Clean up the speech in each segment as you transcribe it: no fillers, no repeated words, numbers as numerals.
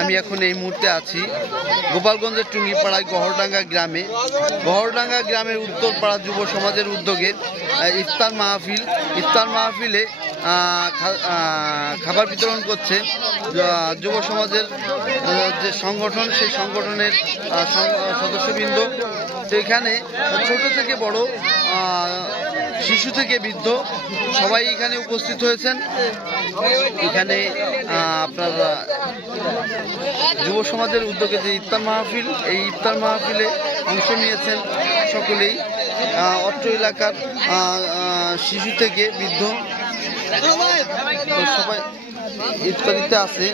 আমি এখন এই মুহূর্তে আছি গোপালগঞ্জের টুঙ্গিপাড়ায় গহরডাঙ্গা গ্রামে। গহরডাঙ্গা গ্রামের উত্তরপাড়া যুব সমাজের উদ্যোগে ইফতার মাহফিলে খাবার বিতরণ করছে যুব সমাজের যে সংগঠন, সেই সংগঠনের সদস্যবৃন্দ। তো এখানে ছোট থেকে বড়, শিশু থেকে বৃদ্ধ সবাই এখানে উপস্থিত হয়েছেন। এখানে আপনার যুব সমাজের উদ্যোগে যে ইফতার মাহফিল, এই ইফতার মাহফিলে অংশ নিয়েছেন সকলেই, অত্র এলাকার শিশু থেকে বৃদ্ধ সবাই ইফতারিতে আছে।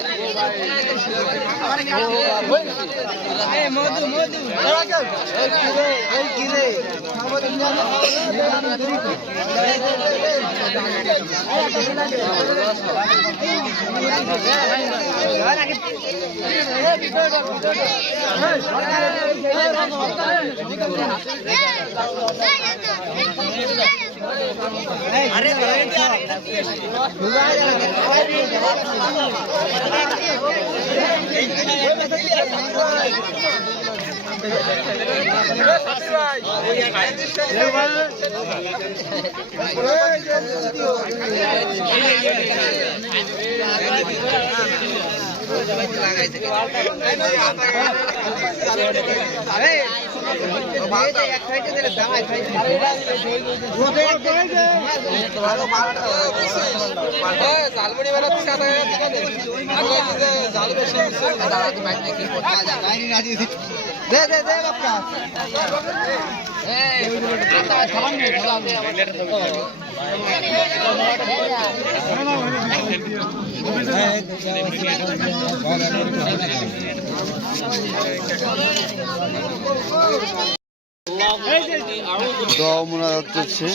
دعاء مناجات চলছে।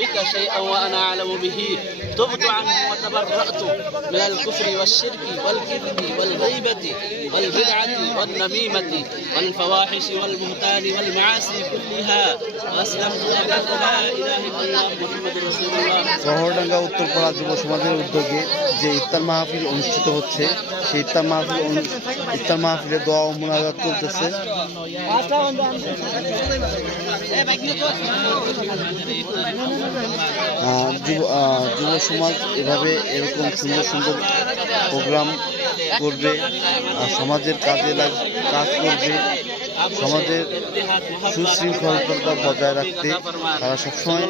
بك شيئا وانا اعلم به تبت عنه وتبرأت من الكفر والشرك والكذب والغيبة والبدعة والنميمة والفواحش والبهتان والمعاصي كلها واسلمت لك لا اله الا الله محمد رسول الله। গহরডাঙ্গা উত্তরপাড়া যুব সমাজের উদ্যোগে যে ইফতার মাহফিল অনুষ্ঠিত হচ্ছে, সেই ইফতার মাহফিলে দোয়া ও মুনাজাত চলতেছে। যুব সমাজ এভাবে এরকম সুন্দর সুন্দর প্রোগ্রাম করবে, সমাজের কাজ করবে, সমাজের সুশৃঙ্খলতা বজায় রাখতে তারা সবসময়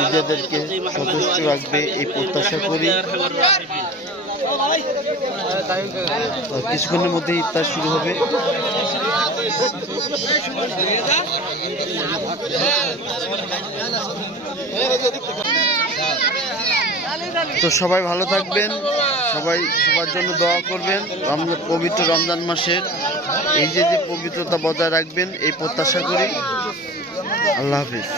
নিজেদেরকে সন্তুষ্ট রাখবে, এই প্রত্যাশা করি। কিছুক্ষণের মধ্যে ইফতার শুরু হবে। তো সবাই ভালো থাকবেন, সবার জন্য দোয়া করবেন। পবিত্র রমজান মাসের এই যে পবিত্রতা বজায় রাখবেন, এই প্রত্যাশা করি। আল্লাহ হাফিজ।